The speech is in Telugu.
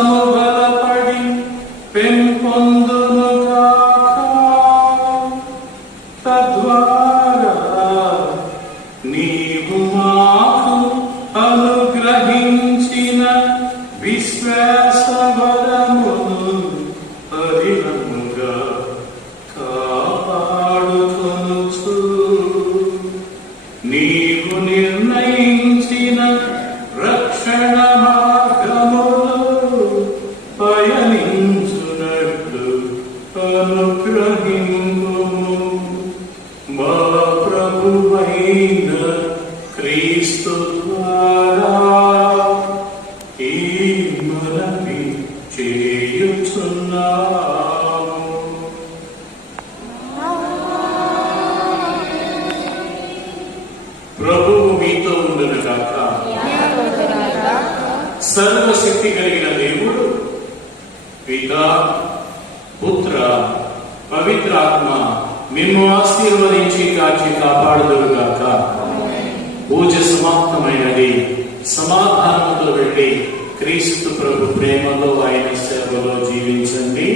విశ్వాసము బలపడి పెంపొందును గాక. తద్వారా నీవు మాకు అనుగ్రహించిన విశ్వాస వరమును పరిణముగా కాపాడుకొనుచు నీవు నిర్ణయించిన రక్షణ మార్గములో పయనించునట్లు అనుగ్రహింపుము. మా ప్రభువైన క్రీస్తు ద్వారా ఈ మనవి చేయుచున్నాము. ప్రభువు మీతో ఉండునుగాక. సర్వశక్తి కలిగిన దేవుడు పితా, పుత్ర, పవిత్రాత్మ మిమ్ము ఆశీర్వదించి కాచి కాపాడుదురుగాక. పూజ సమాప్తమైనది. సమాధానంతో వెళ్ళి క్రీస్తు ప్రభు ప్రేమలో ఆయన సేవలో జీవించండి.